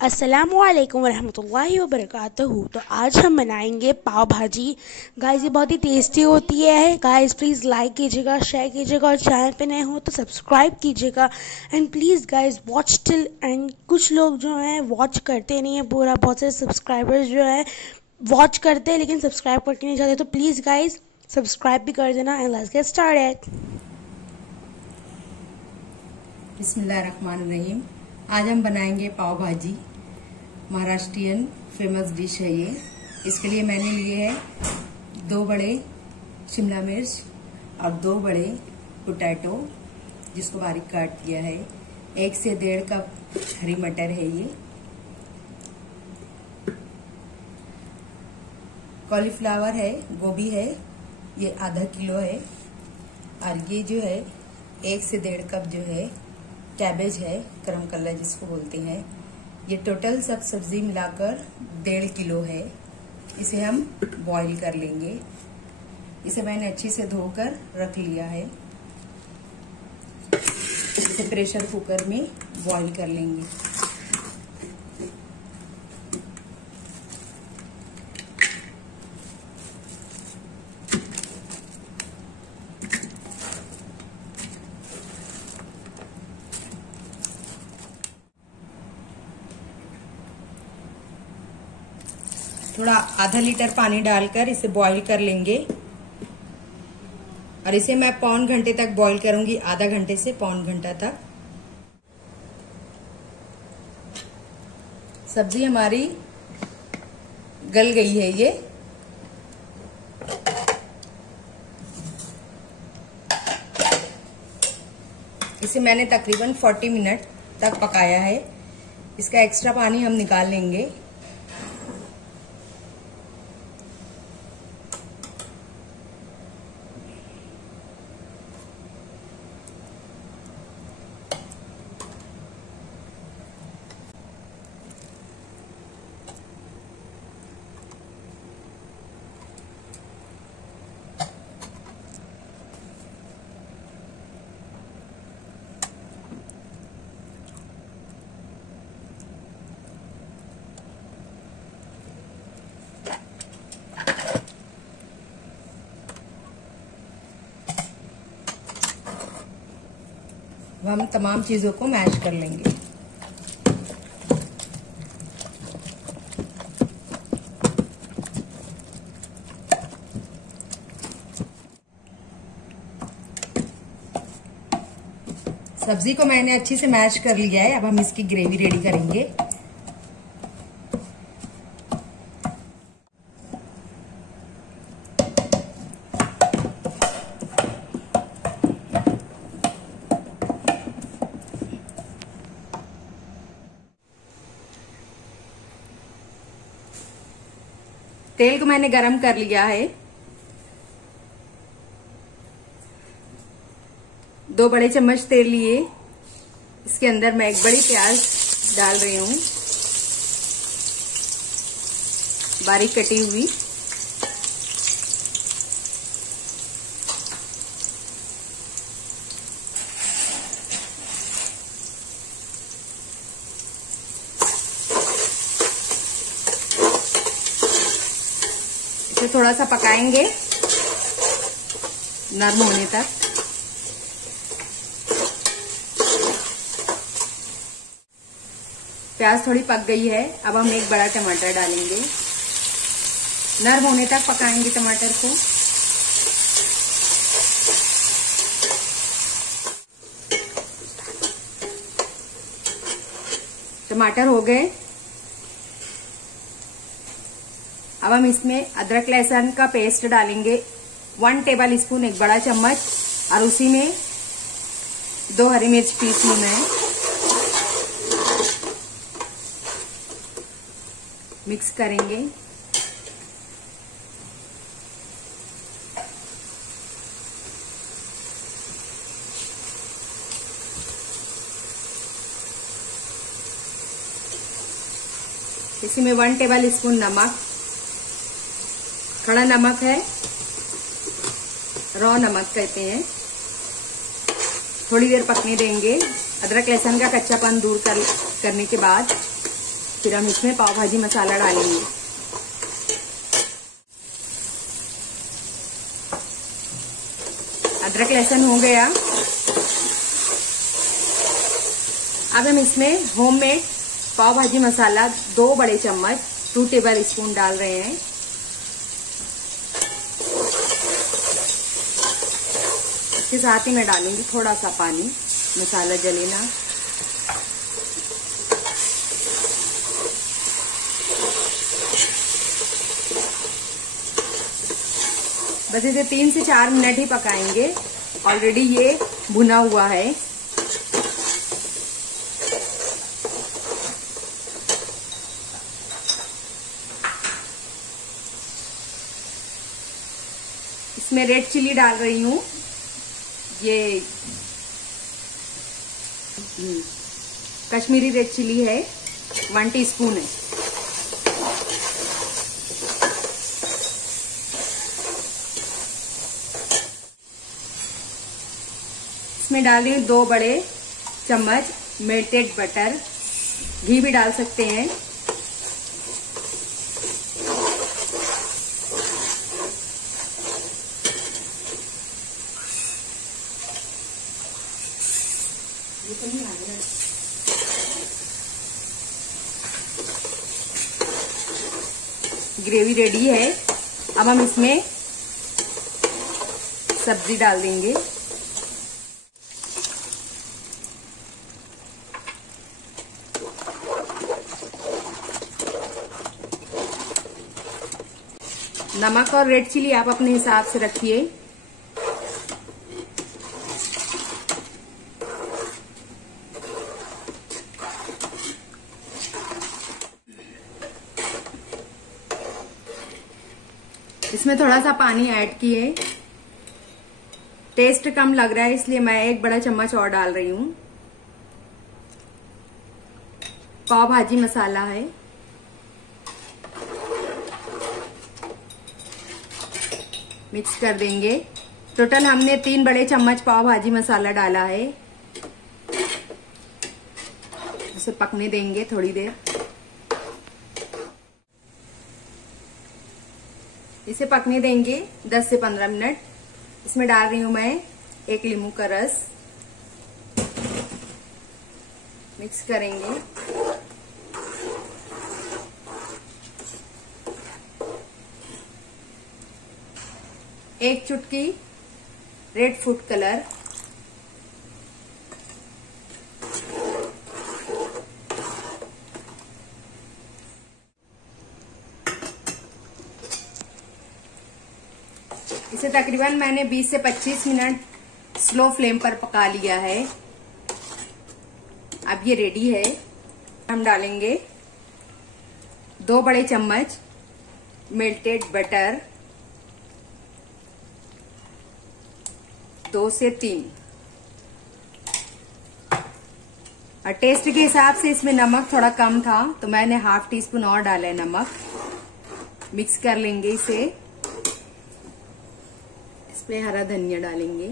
अस्सलामुअलैकुम रहमतुल्लाहि व बरकातहू। तो आज हम बनाएंगे पाव भाजी। गाइस ये बहुत ही टेस्टी होती है। गाइस प्लीज़ लाइक कीजिएगा, शेयर कीजिएगा और चैनल पे नए हो तो सब्सक्राइब कीजिएगा। And please guys watch till and. कुछ लोग जो हैं वॉच करते नहीं हैं पूरा, बहुत सारे सब्सक्राइबर्स जो है वॉच करते हैं लेकिन सब्सक्राइब करके नहीं जाते। तो प्लीज़ गाइस सब्सक्राइब भी कर देना। And let's get started. बिस्मिल्लाहिर्रहमानिर्रहीम। आज हम बनाएंगे पाव भाजी। महाराष्ट्रियन फेमस डिश है ये। इसके लिए मैंने लिए है 2 बड़े शिमला मिर्च और 2 बड़े पोटैटो जिसको बारीक काट दिया है। 1 से 1.5 कप हरी मटर है ये। कॉलीफ्लावर है, गोभी है, ये आधा किलो है। और ये जो है 1 से 1.5 कप जो है कैबेज है, करम कल्ला जिसको बोलते हैं। ये टोटल सब सब्जी मिलाकर 1.5 किलो है। इसे हम बॉईल कर लेंगे। इसे मैंने अच्छे से धोकर रख लिया है। इसे प्रेशर कुकर में बॉईल कर लेंगे। थोड़ा आधा लीटर पानी डालकर इसे बॉईल कर लेंगे। और इसे मैं पौन घंटे तक बॉईल करूंगी, आधा घंटे से पौन घंटा तक। सब्जी हमारी गल गई है ये। इसे मैंने तकरीबन 40 मिनट तक पकाया है। इसका एक्स्ट्रा पानी हम निकाल लेंगे। हम तमाम चीजों को मैश कर लेंगे। सब्जी को मैंने अच्छे से मैश कर लिया है। अब हम इसकी ग्रेवी रेडी करेंगे। तेल को मैंने गरम कर लिया है। 2 बड़े चम्मच तेल लिए। इसके अंदर मैं 1 बड़ी प्याज डाल रही हूँ, बारीक कटी हुई। इसे थोड़ा सा पकाएंगे नरम होने तक। प्याज थोड़ी पक गई है। अब हम 1 बड़ा टमाटर डालेंगे। नरम होने तक पकाएंगे टमाटर को। टमाटर हो गए। अब हम इसमें अदरक लहसुन का पेस्ट डालेंगे 1 टेबल स्पून, 1 बड़ा चम्मच। और उसी में 2 हरी मिर्च पीस ली मैं। मिक्स करेंगे। इसी में 1 टेबल स्पून नमक, खड़ा नमक है, रॉ नमक कहते हैं। थोड़ी देर पकने देंगे। अदरक लहसुन का कच्चापन दूर करने के बाद फिर हम इसमें पाव भाजी मसाला डालेंगे। अदरक लहसुन हो गया। अब हम इसमें होममेड पाव भाजी मसाला 2 बड़े चम्मच 2 टेबल स्पून डाल रहे हैं। इसके साथ ही मैं डालूंगी थोड़ा सा पानी, मसाला जले ना। बस इसे 3 से 4 मिनट ही पकाएंगे। ऑलरेडी ये भुना हुआ है। इसमें रेड चिली डाल रही हूँ। ये कश्मीरी रेड चिली है, 1 टीस्पून है। इसमें डाल रही हूँ 2 बड़े चम्मच मेल्टेड बटर, घी भी डाल सकते हैं। ग्रेवी रेडी है। अब हम इसमें सब्जी डाल देंगे। नमक और रेड चिली आप अपने हिसाब से रखिए। इसमें थोड़ा सा पानी ऐड किए। टेस्ट कम लग रहा है इसलिए मैं 1 बड़ा चम्मच और डाल रही हूँ। पाव भाजी मसाला है। मिक्स कर देंगे। टोटल हमने 3 बड़े चम्मच पाव भाजी मसाला डाला है। इसे पकने देंगे थोड़ी देर। इसे पकने देंगे 10 से 15 मिनट। इसमें डाल रही हूं मैं 1 नींबू का रस। मिक्स करेंगे। एक चुटकी रेड फूड कलर, इसे तकरीबन मैंने 20 से 25 मिनट स्लो फ्लेम पर पका लिया है। अब ये रेडी है। हम डालेंगे 2 बड़े चम्मच मेल्टेड बटर, 2 से 3। और टेस्ट के हिसाब से इसमें नमक थोड़ा कम था तो मैंने ½ टीस्पून और डाला है नमक। मिक्स कर लेंगे इसे। इसमें हरा धनिया डालेंगे।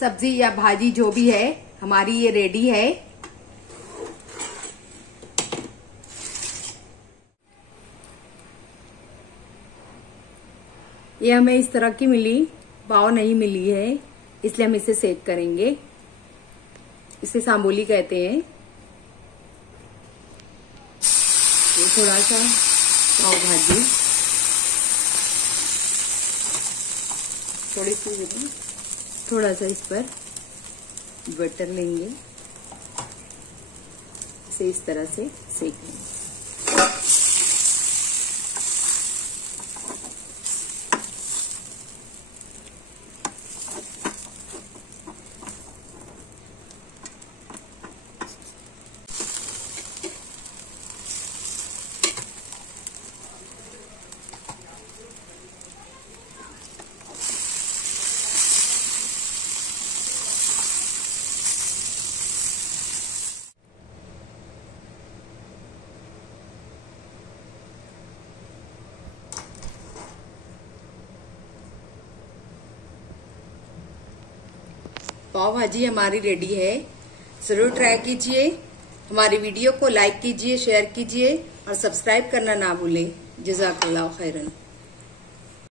सब्जी या भाजी जो भी है हमारी ये रेडी है। ये हमें इस तरह की मिली, पाव नहीं मिली है, इसलिए हम इसे सेक करेंगे। इसे सांबोली कहते हैं। ये थोड़ा सा पाव भाजी, थोड़ी सी थोड़ा सा इस पर बटर लेंगे। इसे इस तरह से सेक लेंगे। पाव भाजी हमारी रेडी है। जरूर ट्राई कीजिए। हमारी वीडियो को लाइक कीजिए, शेयर कीजिए और सब्सक्राइब करना ना भूलें। जज़ाकल्लाह खैरन।